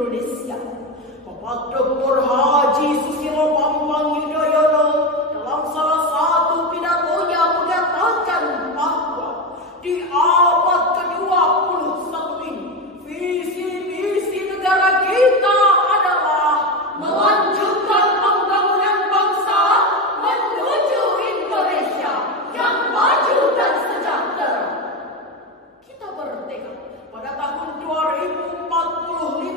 Indonesia. Bapak Dr. Haji Susilo Bambang Yudhoyono dalam salah satu pidatonya mengatakan bahwa di abad ke-21 ini visi misi negara kita adalah melanjutkan pembangunan bangsa menuju Indonesia yang maju dan sejahtera. Kita bertekad pada tahun 2045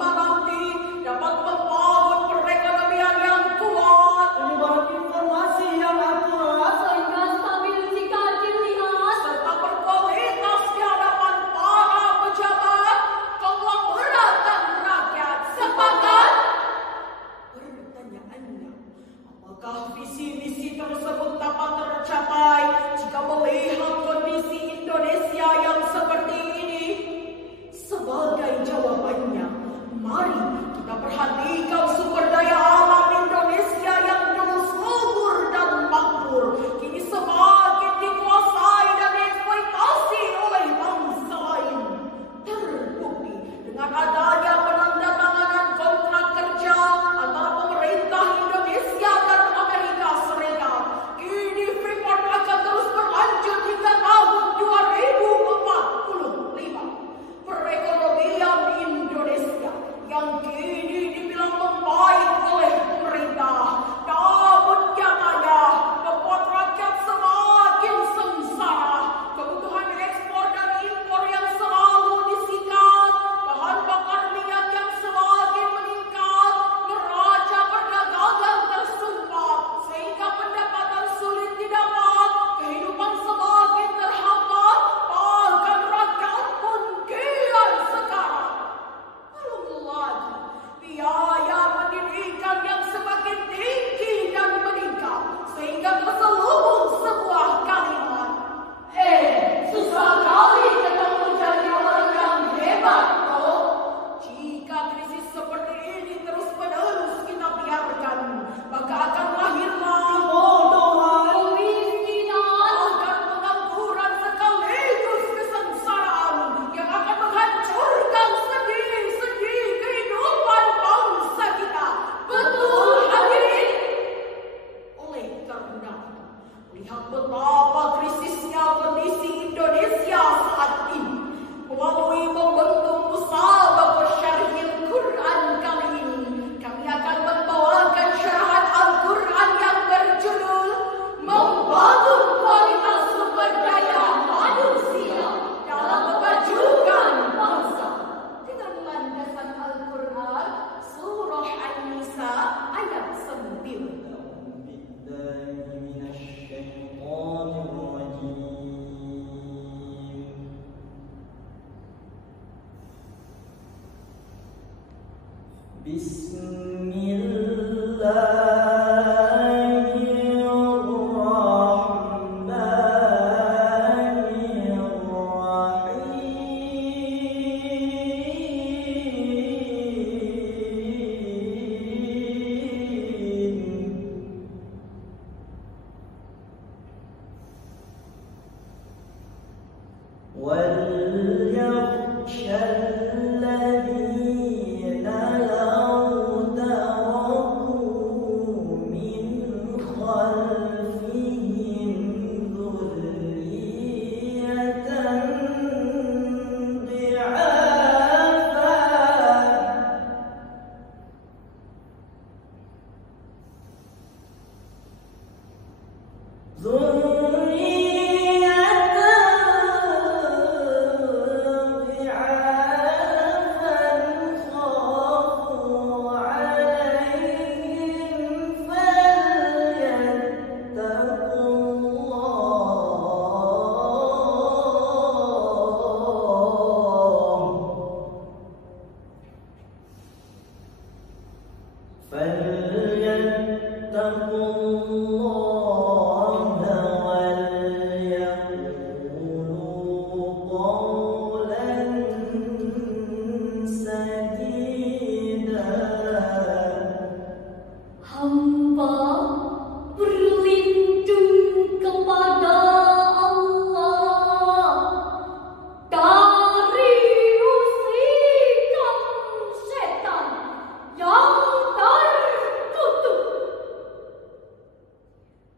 nanti dapat membangun perekonomian yang kuat, menyebar informasi yang akurat sehingga stabilitas dilihat, serta berkualitas di hadapan para pejabat, konglomerat dan rakyat. Sepakat? Pertanyaannya, apakah visi misi tersebut dapat tercapai jika melihat kondisi Indonesia yang seperti ini? Sebagai jawabannya, mari kita perhatikan sumber daya alam Indonesia yang dulu subur dan makmur, kini semakin dikuasai dan dieksploitasi oleh bangsa lain. Terbukti dengan adanya penandatanganan kontrak kerja antara pemerintah Indonesia dan Amerika Serikat. Kini Freeport akan terus berlanjut hingga tahun 2045. Perekonomian Indonesia yang kini dibilang membaik oleh pemerintah, namun nyatanya membuat rakyat semakin sengsara. Kebutuhan ekspor dan impor yang selalu disikat, bahan bakar minyak yang semakin meningkat, neraca perdagangan tersumbat sehingga pendapatan sulit didapat, kehidupan semakin terhambat, bahkan rakyat pun kian sekarang. Belum lagi biaya pendidikan yang semakin tinggi dan meningkat sehingga terselubung sebuah kalimat, susah kali ketemu jadi orang yang hebat toh. Jika krisis seperti ini terus menerus kita biarkan, maka akan lahirlah kebodohan, kemiskinan, akan pengangguran sekaligus kesengsaraan yang akan menghancurkan sendi-sendi kehidupan bangsa kita. Betul hadirin? Oleh karena itu, melihat betapa krisisnya kondisi Indonesia saat ini, melalui momentum Musabaqah Syarhil Quran kali ini, kami akan membawakan syarahan Al-Quran yang berjudul Membangun Kualitas Sumber Daya Manusia dalam Memajukan Bangsa, dengan landasan Al-Quran Surah An-Nisa ayat 9.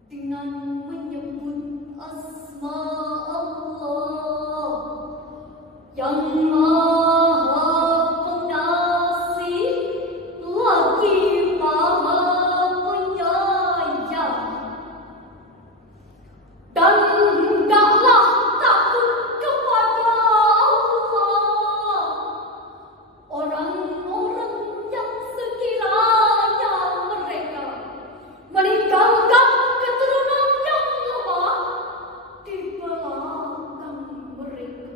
dengan menyebut asma Allah yang Maha Pengasih lagi Maha Penyayang. Dan hendaklah takut kepada Allah orang-orang yang sekiranya mereka meninggalkan keturunan yang lemah di belakang mereka,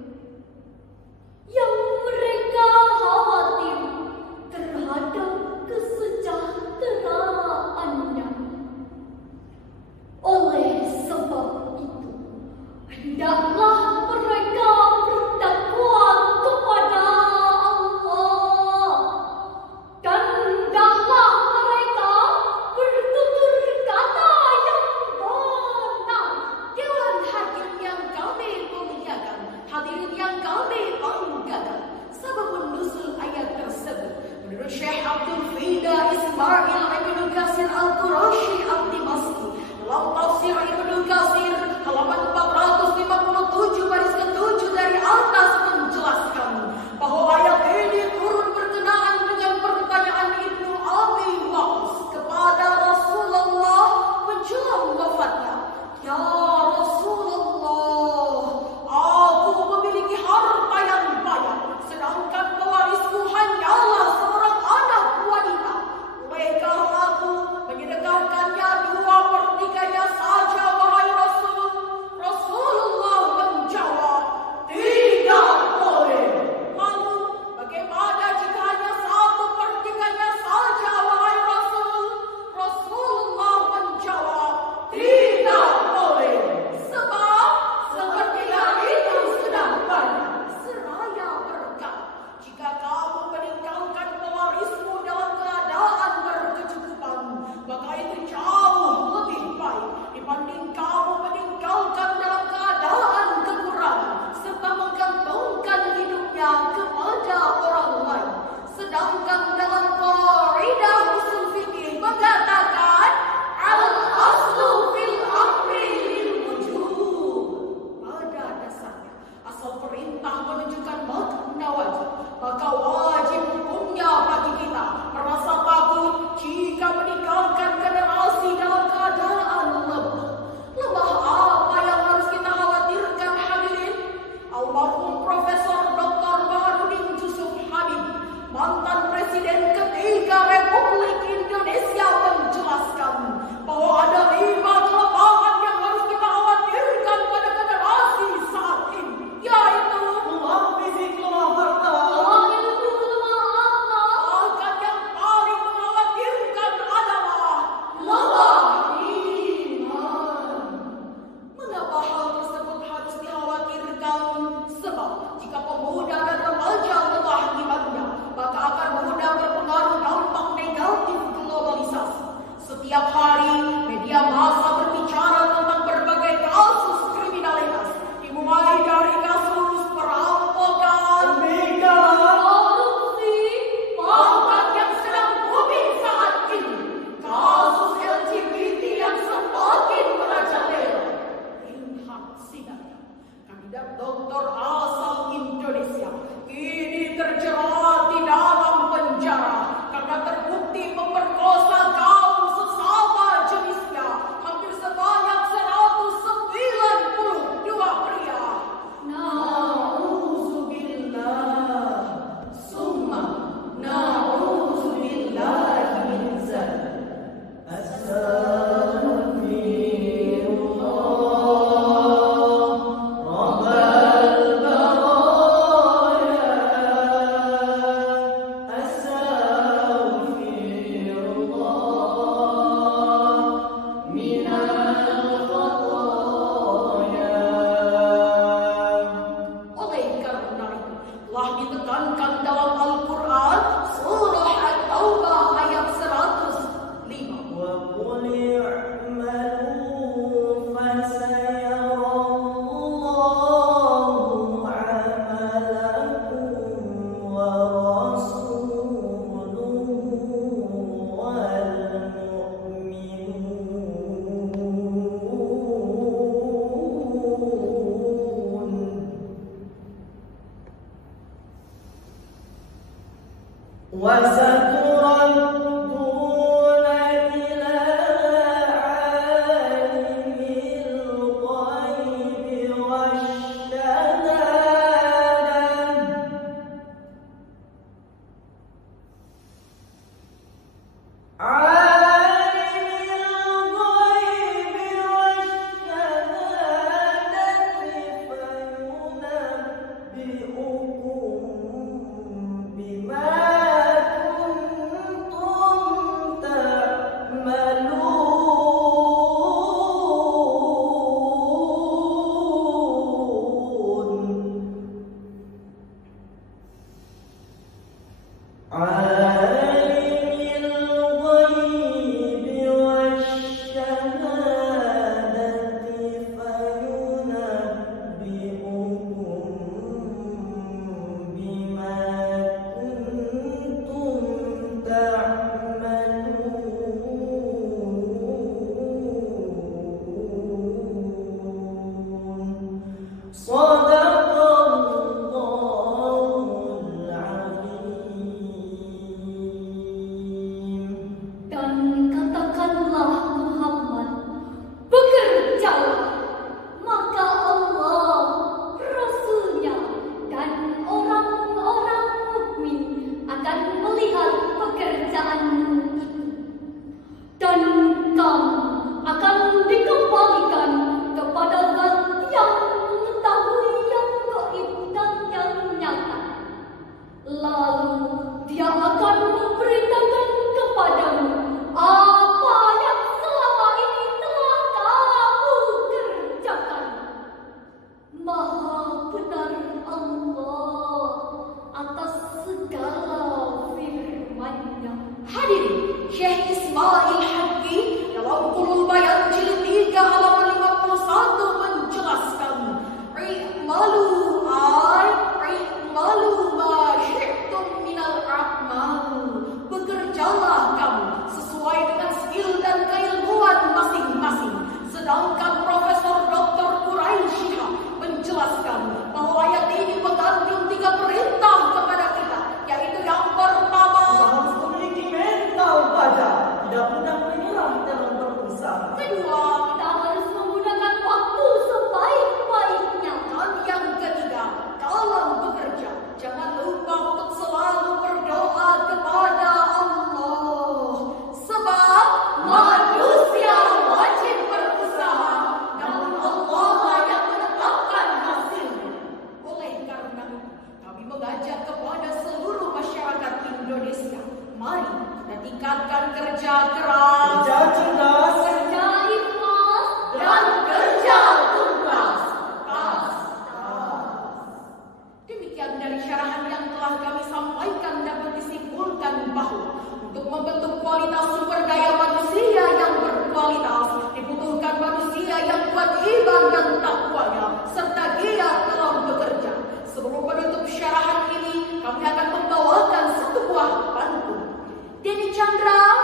yang Chandra